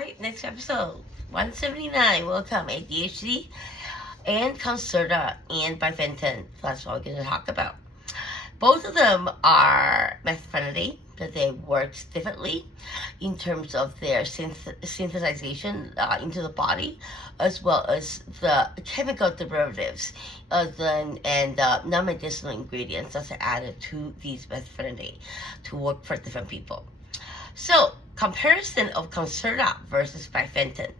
right, next episode, 179. Welcome, ADHD and Concerta and Biphentin. That's what we're going to talk about. Both of them are methylphenidate, but they work differently in terms of their synthesization into the body, as well as the chemical derivatives and non-medicinal ingredients that are added to these methylphenidate to work for different people. So, comparison of Concerta versus Biphentin.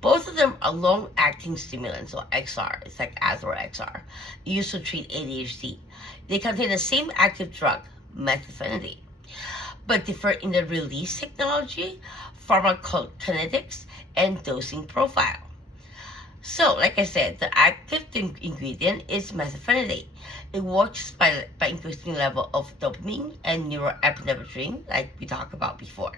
Both of them are long-acting stimulants, or XR. It's like Adderall XR, used to treat ADHD. They contain the same active drug, methylphenidate, but differ in the release technology, pharmacokinetics, and dosing profile. So, like I said, the active ingredient is methylphenidate. It works by increasing level of dopamine and norepinephrine, like we talked about before.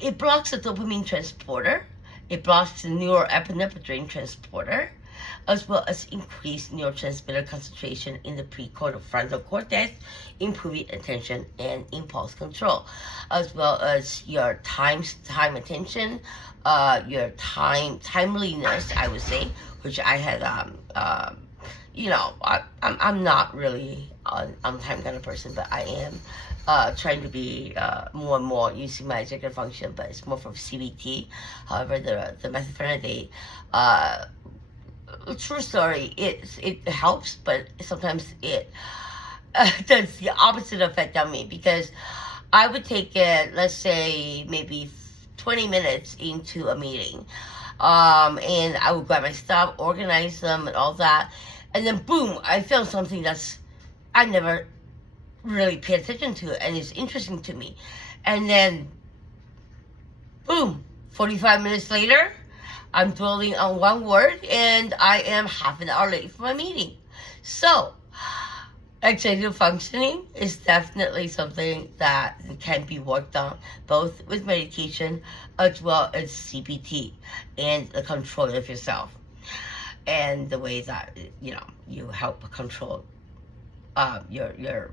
It blocks the dopamine transporter. It blocks the neuroepinephrine transporter, as well as increased neurotransmitter concentration in the prefrontal cortex, improving attention and impulse control, as well as your time attention, your timeliness, I would say, which I had, I'm not really on time kind of person, but I am trying to be more and more using my executive function, but it's more from CBT. However, the methylphenidate, true story, it helps, but sometimes it does the opposite effect on me, because I would take it, let's say, maybe 20 minutes into a meeting, and I would grab my stuff, organize them, and all that, and then boom, I feel something that's I never really pay attention to it, and it's interesting to me, and then boom, 45 minutes later, I'm dwelling on one word, and I am half an hour late for my meeting. So, executive functioning is definitely something that can be worked on, both with medication as well as CBT and the control of yourself, and the way that you help control your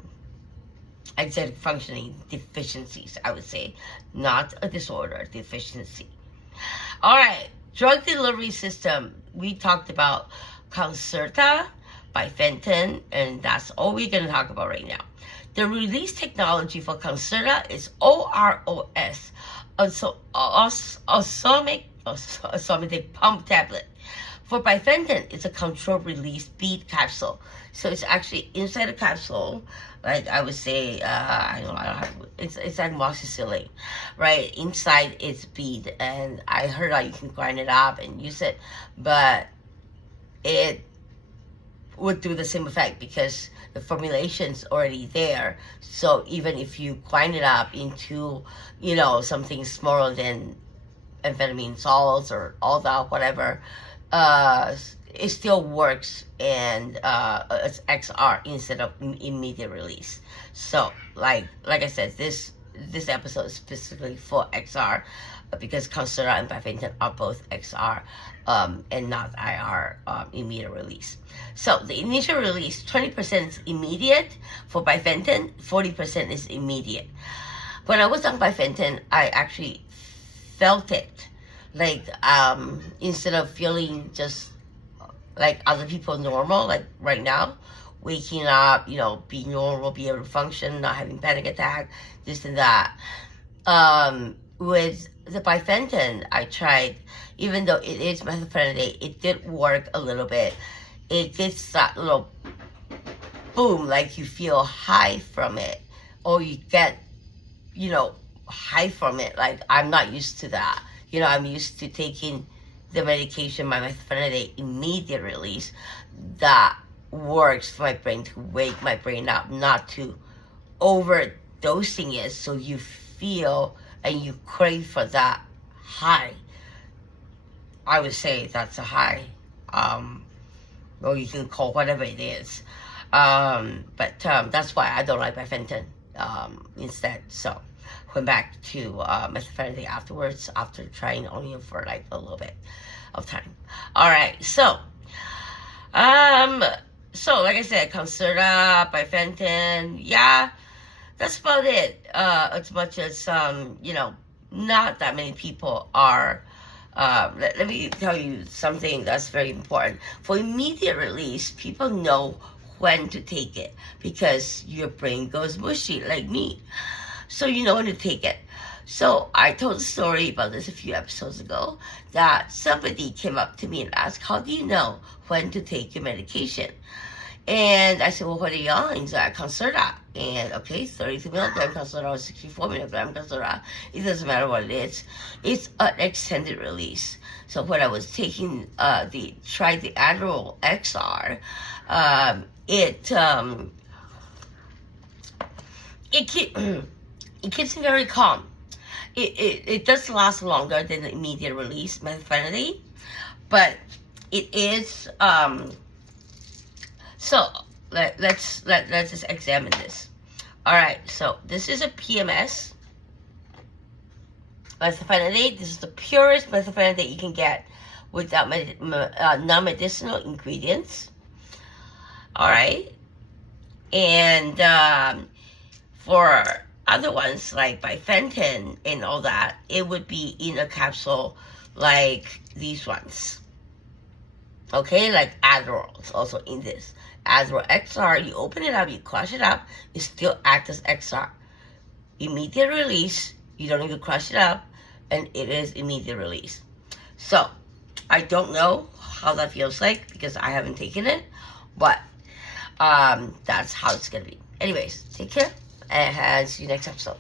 executive functioning deficiencies. I would say, not a disorder, deficiency. All right. Drug delivery system, we talked about Concerta, Biphentin, and that's all we're going to talk about right now. The release technology for Concerta is OROS, osmotic pump tablet. For Biphentin, it's a controlled release bead capsule. So it's actually inside the capsule, like I would say, it's like amoxicillin, right? Inside it's bead, and I heard that you can grind it up and use it, but it would do the same effect because the formulation's already there. So even if you grind it up into, something smaller than amphetamine salts or all that, whatever, it still works, and it's XR instead of immediate release. So, like I said, this episode is specifically for XR, because Concerta and Biphentin are both XR, and not IR, immediate release. So the initial release, 20% is immediate for Biphentin, 40% is immediate. When I was on Biphentin, I actually felt it. Like, instead of feeling just like other people normal, like right now, waking up, be normal, be able to function, not having panic attack, this and that. With the Biphentin, I tried, even though it is methylphenidate, it did work a little bit. It gets that little boom, like you feel high from it, or you get, high from it. Like, I'm not used to that. I'm used to taking the medication, my methylphenidate, immediate release, that works for my brain to wake my brain up, not to overdosing it so you feel and you crave for that high. I would say that's a high, or you can call whatever it is. But that's why I don't like Biphentin instead. So went back to methylphenidate afterwards, after trying only for like a little bit of time. All right, so like I said, Concerta, Biphentin, yeah, that's about it. As much as not that many people are. Let me tell you something that's very important. For immediate release, people know when to take it because your brain goes mushy like me. So you know when to take it. So I told a story about this a few episodes ago that somebody came up to me and asked, how do you know when to take your medication? And I said, well, what are you on? He's like, Concerta. And okay, 32 milligram Concerta or 64 milligram Concerta. It doesn't matter what it is. It's an extended release. So when I was taking tried the Adderall XR, it keeps me very calm. It does last longer than the immediate release methylphenidate, but it is so let's just examine this. All right, so this is a PMS methylphenidate. This is the purest methylphenidate you can get without non-medicinal ingredients. All right, and for other ones like Biphentin and all that, it would be in a capsule like these ones. Okay, like Adderall is also in this. Adderall XR, you open it up, you crush it up, it still acts as XR. Immediate release, you don't need to crush it up, and it is immediate release. So, I don't know how that feels like because I haven't taken it, but that's how it's gonna be. Anyways, take care, and see you next episode.